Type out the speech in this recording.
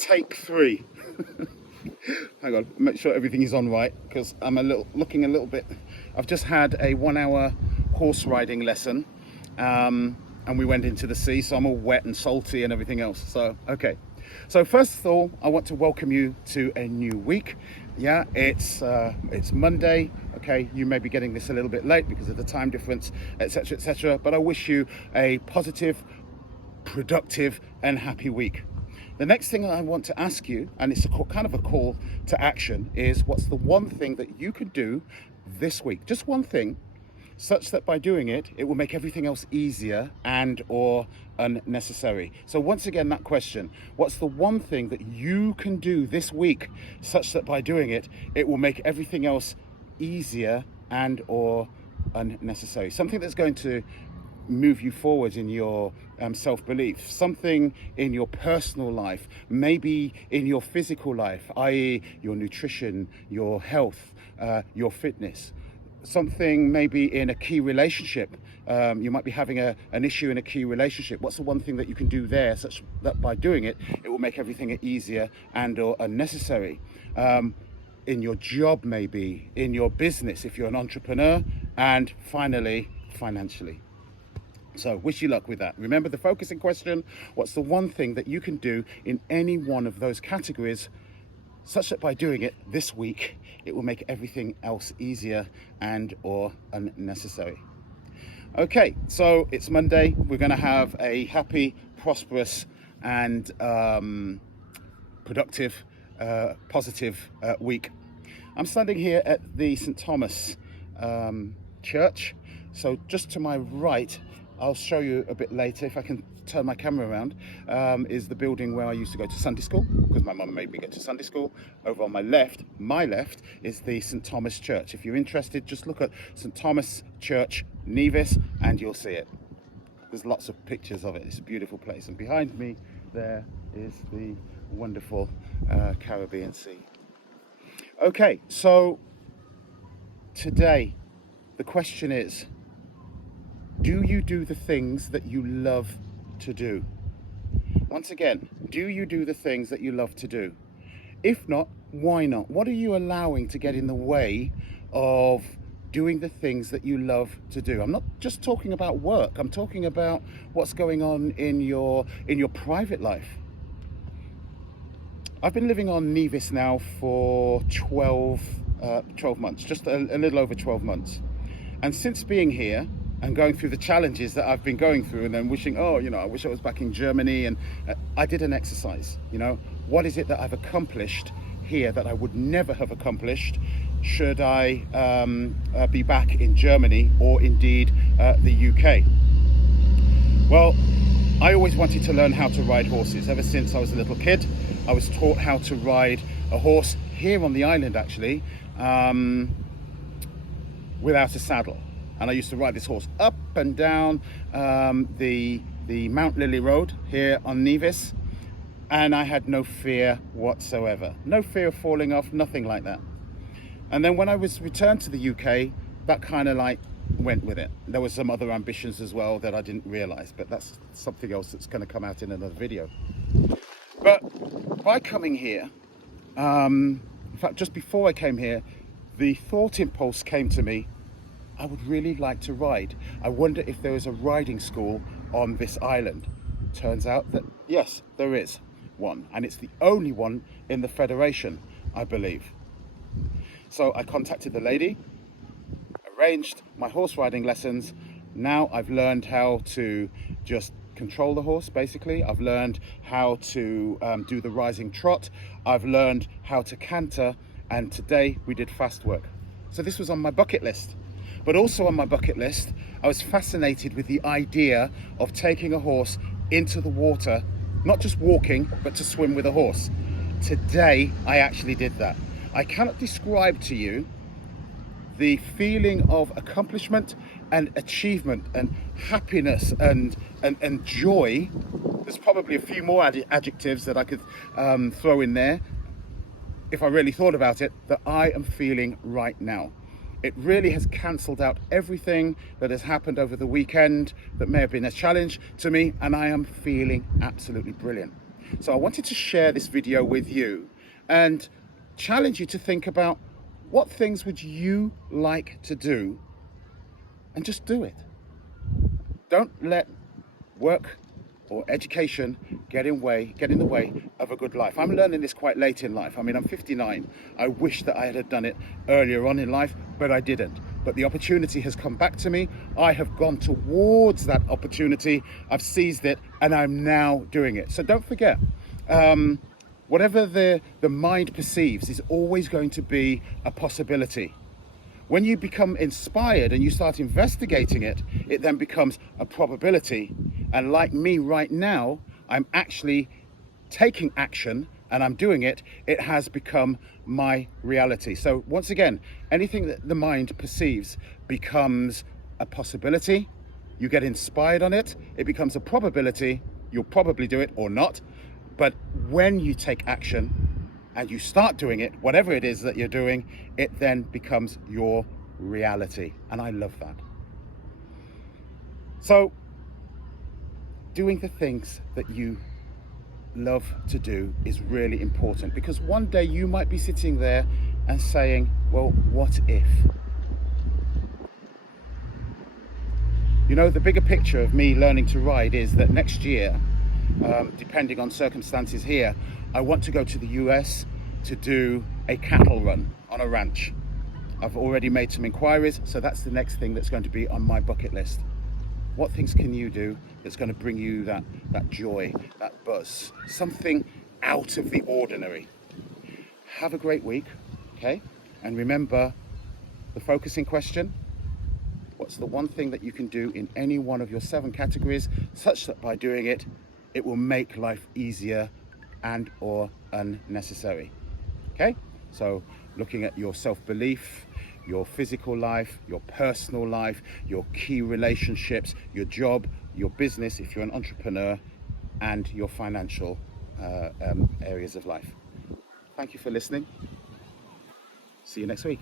Take 3. Hang on, make sure everything is on right, because I'm looking a little bit. I've just had a 1-hour horse riding lesson, and we went into the sea, so I'm all wet and salty and everything else. So okay, so first of all, I want to welcome you to a new week. Yeah, it's Monday. Okay, you may be getting this a little bit late because of the time difference, etc., etc. But I wish you a positive, productive and happy week. The next thing I want to ask you, and it's kind of a call to action, is what's the one thing that you could do this week? Just one thing, such that by doing it, it will make everything else easier and or unnecessary. So once again, that question, what's the one thing that you can do this week, such that by doing it, it will make everything else easier and or unnecessary? Something that's going to move you forward in your self-belief, something in your personal life, maybe in your physical life, i.e. your nutrition, your health, your fitness, something maybe in a key relationship. You might be having an issue in a key relationship. What's the one thing that you can do there, such that by doing it, it will make everything easier and or unnecessary? In your job, maybe in your business if you're an entrepreneur, and finally financially. So wish you luck with that. Remember the focusing question, what's the one thing that you can do in any one of those categories, such that by doing it this week, it will make everything else easier and or unnecessary. Okay, so it's Monday. We're going to have a happy, prosperous and productive, positive week. I'm standing here at the St. Thomas church. So just to my right, I'll show you a bit later, if I can turn my camera around, is the building where I used to go to Sunday school, because my mum made me get to Sunday school. Over on my left, is the St. Thomas Church. If you're interested, just look at St. Thomas Church, Nevis, and you'll see it. There's lots of pictures of it. It's a beautiful place. And behind me there is the wonderful Caribbean Sea. Okay, so today the question is, do you do the things that you love to do? Once again, do you do the things that you love to do? If not, why not? What are you allowing to get in the way of doing the things that you love to do? I'm not just talking about work. I'm talking about what's going on in your private life. I've been living on Nevis now for 12 months, just a little over 12 months. And since being here, and going through the challenges that I've been going through, and then wishing, I wish I was back in Germany, and I did an exercise, what is it that I've accomplished here that I would never have accomplished should I be back in Germany or indeed the UK? Well, I always wanted to learn how to ride horses. Ever since I was a little kid, I was taught how to ride a horse here on the island, actually, without a saddle. And I used to ride this horse up and down the Mount Lily Road here on Nevis, and I had no fear whatsoever. No fear of falling off, nothing like that. And then when I was returned to the UK, that kind of like went with it. There were some other ambitions as well that I didn't realize, but that's something else that's going to come out in another video. But by coming here, in fact, just before I came here, the thought impulse came to me, I would really like to ride. I wonder if there is a riding school on this island. Turns out that yes, there is one, and it's the only one in the Federation, I believe. So I contacted the lady, arranged my horse riding lessons. Now I've learned how to just control the horse, basically. I've learned how to do the rising trot. I've learned how to canter, and today we did fast work. So this was on my bucket list. But also on my bucket list, I was fascinated with the idea of taking a horse into the water, not just walking, but to swim with a horse. Today, I actually did that. I cannot describe to you the feeling of accomplishment and achievement and happiness and joy. There's probably a few more adjectives that I could throw in there if I really thought about it, that I am feeling right now. It really has cancelled out everything that has happened over the weekend that may have been a challenge to me, and I am feeling absolutely brilliant. So I wanted to share this video with you and challenge you to think about what things would you like to do, and just do it. Don't let work or education get in the way of a good life. I'm learning this quite late in life. I mean, I'm 59. I wish that I had done it earlier on in life, but I didn't. But the opportunity has come back to me. I have gone towards that opportunity. I've seized it, and I'm now doing it. So don't forget, whatever the mind perceives is always going to be a possibility. When you become inspired and you start investigating it, it then becomes a probability. And like me right now, I'm actually taking action and I'm doing it. It has become my reality. So once again, anything that the mind perceives becomes a possibility. You get inspired on it, it becomes a probability. You'll probably do it or not. But when you take action, and you start doing it, whatever it is that you're doing, it then becomes your reality. And I love that. So, doing the things that you love to do is really important, because one day you might be sitting there and saying, well, what if? You know, the bigger picture of me learning to ride is that next year, depending on circumstances here, I want to go to the US to do a cattle run on a ranch. I've already made some inquiries, so that's the next thing that's going to be on my bucket list. What things can you do that's going to bring you that joy, that buzz, something out of the ordinary? Have a great week, okay? And remember the focusing question. What's the one thing that you can do in any one of your 7 categories, such that by doing it, it will make life easier and or unnecessary? Okay? So looking at your self-belief, your physical life, your personal life, your key relationships, your job, your business, if you're an entrepreneur, and your financial areas of life. Thank you for listening. See you next week.